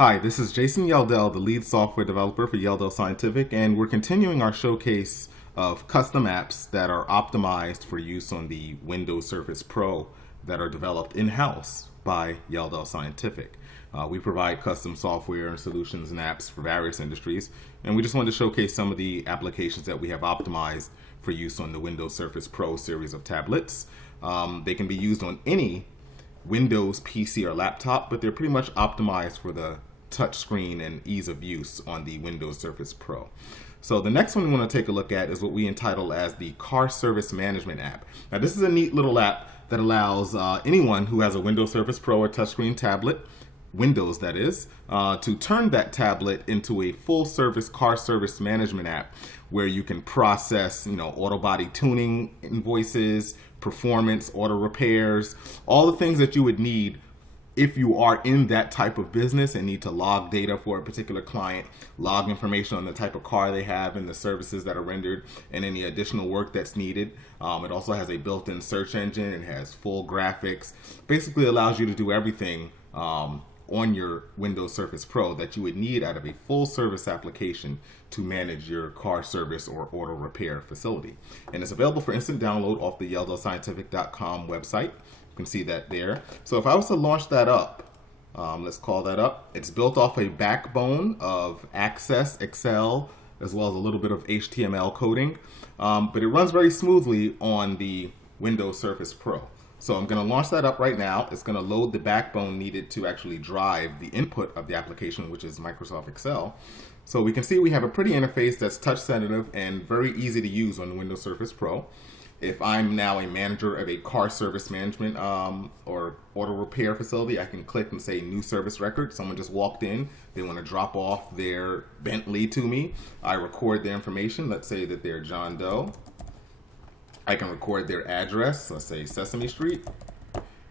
Hi, this is Jason Yeldell, the lead software developer for Yeldell Scientific, and we're continuing our showcase of custom apps that are optimized for use on the Windows Surface Pro that are developed in-house by Yeldell Scientific. We provide custom software and solutions and apps for various industries, and we just wanted to showcase some of the applications that we have optimized for use on the Windows Surface Pro series of tablets. They can be used on any Windows PC or laptop, but they're pretty much optimized for the touchscreen and ease of use on the Windows Surface Pro. So the next one we want to take a look at is what we entitle as the Car Service Management app. Now this is a neat little app that allows anyone who has a Windows Surface Pro or touchscreen tablet, Windows that is, to turn that tablet into a full service car service management app where you can process, auto body tuning invoices, performance, auto repairs, all the things that you would need if you are in that type of business and need to log data for a particular client, log information on the type of car they have and the services that are rendered and any additional work that's needed. It also has a built-in search engine. It has full graphics. Basically allows you to do everything on your Windows Surface Pro that you would need out of a full service application to manage your car service or auto repair facility. And it's available for instant download off the YeldellScientific.com website. You can see that there. So if I was to launch that up, let's call that up. It's built off a backbone of Access, Excel, as well as a little bit of HTML coding, but it runs very smoothly on the Windows Surface Pro. So I'm going to launch that up right now. It's going to load the backbone needed to actually drive the input of the application, which is Microsoft Excel. So we can see we have a pretty interface that's touch sensitive and very easy to use on the Windows Surface Pro. If I'm now a manager of a car service management or auto repair facility, I can click and say new service record. Someone just walked in. They want to drop off their Bentley to me. I record their information. Let's say that they're John Doe. I can record their address, let's say Sesame Street,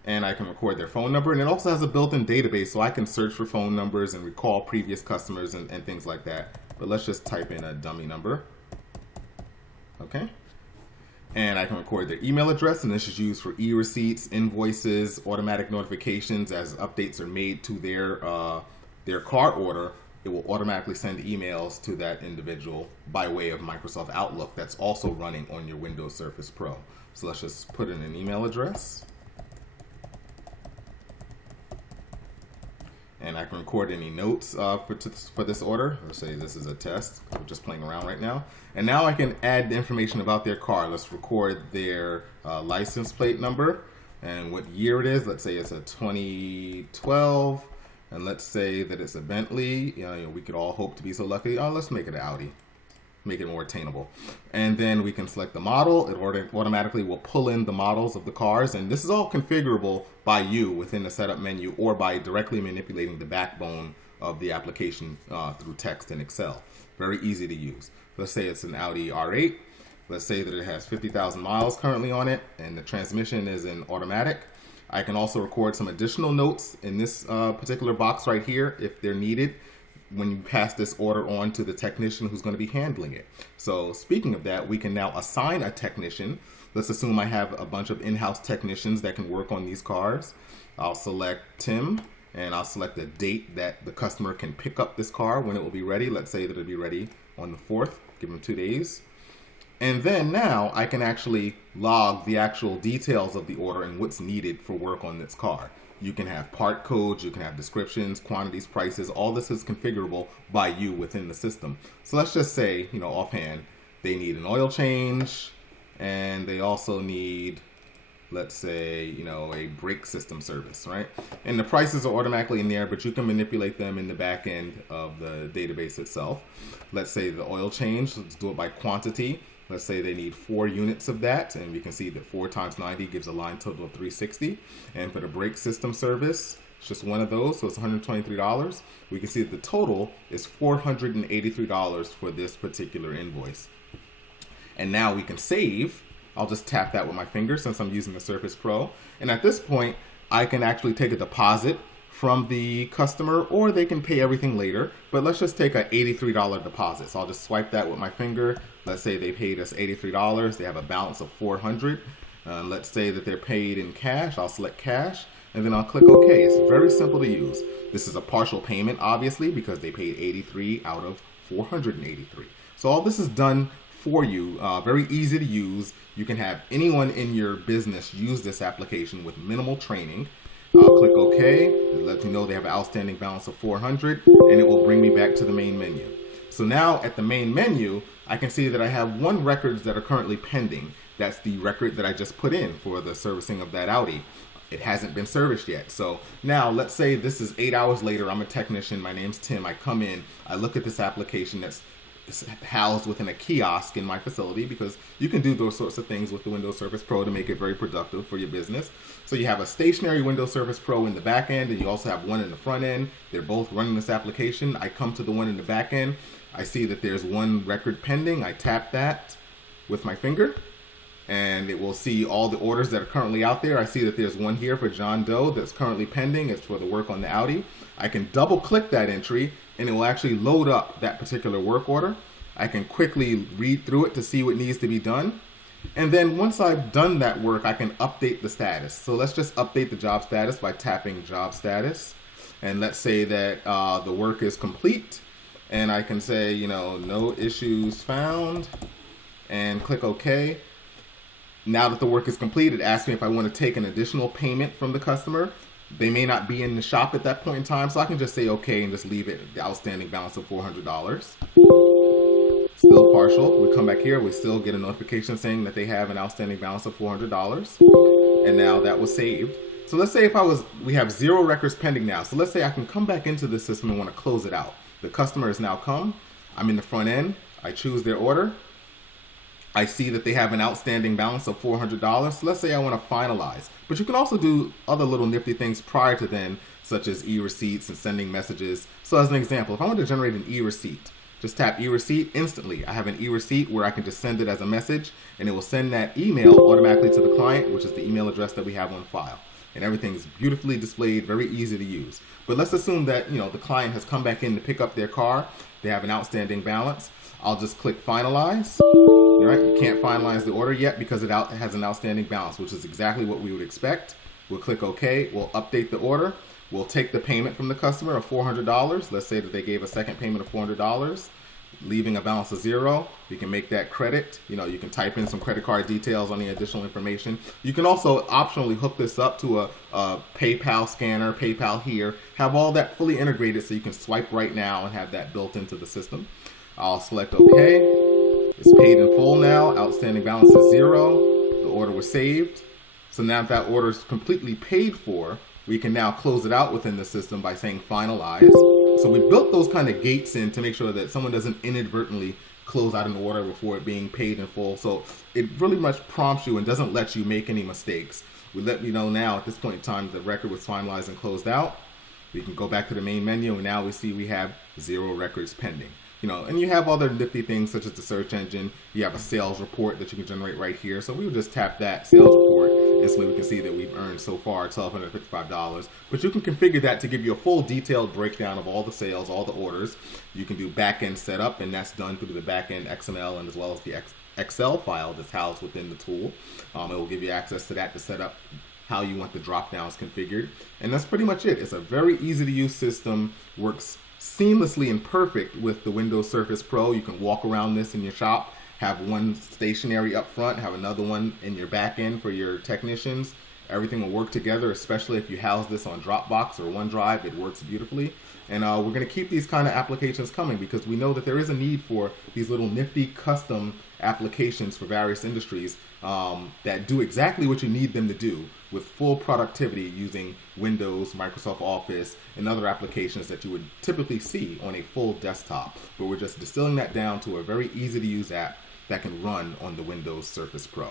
and I can record their phone number. And it also has a built-in database, so I can search for phone numbers and recall previous customers and things like that. But let's just type in a dummy number. Okay. And I can record their email address, and this is used for EReceipts, invoices, automatic notifications as updates are made to their car order. It will automatically send emails to that individual by way of Microsoft Outlook that's also running on your Windows Surface Pro. So let's just put in an email address. And I can record any notes for this order. Let's say this is a test. We're just playing around right now. And now I can add the information about their car. Let's record their license plate number and what year it is. Let's say it's a 2012. And let's say that it's a Bentley. We could all hope to be so lucky. Let's make it an Audi. Make it more attainable. And then we can select the model. It automatically will pull in the models of the cars. And this is all configurable by you within the setup menu or by directly manipulating the backbone of the application through text in Excel. Very easy to use. Let's say it's an Audi R8. Let's say that it has 50,000 miles currently on it and the transmission is in automatic. I can also record some additional notes in this particular box right here if they're needed when you pass this order on to the technician who's going to be handling it. So speaking of that, we can now assign a technician. Let's assume I have a bunch of in-house technicians that can work on these cars. I'll select Tim and I'll select the date that the customer can pick up this car when it will be ready. Let's say that it'll be ready on the 4th, give them 2 days. And then now I can actually log the actual details of the order and what's needed for work on this car. You can have part codes, you can have descriptions, quantities, prices. All this is configurable by you within the system. So let's just say, offhand, they need an oil change and they also need, let's say, a brake system service, right? And the prices are automatically in there, but you can manipulate them in the back end of the database itself. Let's say the oil change, let's do it by quantity. Let's say they need 4 units of that, and we can see that 4 times 90 gives a line total of 360. And for the brake system service, it's just one of those, so it's $123. We can see that the total is $483 for this particular invoice. And now we can save. I'll just tap that with my finger since I'm using the Surface Pro. And at this point, I can actually take a deposit from the customer, or they can pay everything later. But let's just take an $83 deposit. So I'll just swipe that with my finger. Let's say they paid us $83. They have a balance of $400. Let's say that they're paid in cash. I'll select cash. and then I'll click OK. It's very simple to use. This is a partial payment, obviously, because they paid 83 out of 483. So all this is done for you, very easy to use. You can have anyone in your business use this application with minimal training. I'll click OK. It lets me know they have an outstanding balance of 400, and it will bring me back to the main menu. So now at the main menu, I can see that I have one records that are currently pending. That's the record that I just put in for the servicing of that Audi. It hasn't been serviced yet. So now let's say this is 8 hours later. I'm a technician. My name's Tim. I come in. I look at this application that's housed within a kiosk in my facility, because you can do those sorts of things with the Windows Service Pro to make it very productive for your business. So you have a stationary Windows Service Pro in the back end, and you also have one in the front end. They're both running this application. I come to the one in the back end. I see that there's one record pending. I tap that with my finger, and it will see all the orders that are currently out there. I see that there's one here for John Doe that's currently pending. It's for the work on the Audi. I can double click that entry, and it will actually load up that particular work order. I can quickly read through it to see what needs to be done. And then once I've done that work, I can update the status. So let's just update the job status by tapping job status. And let's say that the work is complete. And I can say, no issues found, and click OK. Now that the work is complete, it asks me if I want to take an additional payment from the customer. They may not be in the shop at that point in time, so I can just say OK and just leave it the outstanding balance of $400. Still partial. We come back here, we still get a notification saying that they have an outstanding balance of $400, and now that was saved. So let's say we have 0 records pending now. So let's say I can come back into the system and want to close it out. The customer has now come. I'm in the front end. I choose their order. I see that they have an outstanding balance of $400. So let's say I want to finalize. But you can also do other little nifty things prior to then, such as e-receipts and sending messages. So as an example, if I want to generate an e-receipt, just tap e-receipt instantly. I have an e-receipt where I can just send it as a message, and it will send that email automatically to the client, which is the email address that we have on file. And everything's beautifully displayed, very easy to use. But let's assume that the client has come back in to pick up their car. They have an outstanding balance. I'll just click finalize. Right? You can't finalize the order yet because it has an outstanding balance, which is exactly what we would expect. We'll click OK. We'll update the order. We'll take the payment from the customer of $400. Let's say that they gave a second payment of $400, leaving a balance of 0. You can make that credit. You can type in some credit card details on the additional information. You can also optionally hook this up to a PayPal scanner, PayPal here, have all that fully integrated so you can swipe right now and have that built into the system. I'll select OK. It's paid in full now. Outstanding balance is 0. The order was saved. So now that order is completely paid for, we can now close it out within the system by saying finalize. So we built those kind of gates in to make sure that someone doesn't inadvertently close out an order before it being paid in full. So it really much prompts you and doesn't let you make any mistakes. We let you know now at this point in time the record was finalized and closed out. We can go back to the main menu, and now we see we have 0 records pending. And you have other nifty things such as the search engine. You have a sales report that you can generate right here. So we would just tap that sales report. Instantly we can see that we've earned so far $1,255. But you can configure that to give you a full detailed breakdown of all the sales, all the orders. You can do back-end setup, and that's done through the back-end XML and as well as the Excel file that's housed within the tool. It will give you access to that to set up how you want the drop-downs configured. And that's pretty much it. It's a very easy-to-use system, works seamlessly and perfect with the Windows Surface Pro. You can walk around this in your shop, have one stationary up front, have another one in your back end for your technicians. Everything will work together, especially if you house this on Dropbox or OneDrive. It works beautifully. And we're going to keep these kind of applications coming because we know that there is a need for these little nifty custom applications for various industries that do exactly what you need them to do with full productivity using Windows, Microsoft Office, and other applications that you would typically see on a full desktop. But we're just distilling that down to a very easy to use app that can run on the Windows Surface Pro.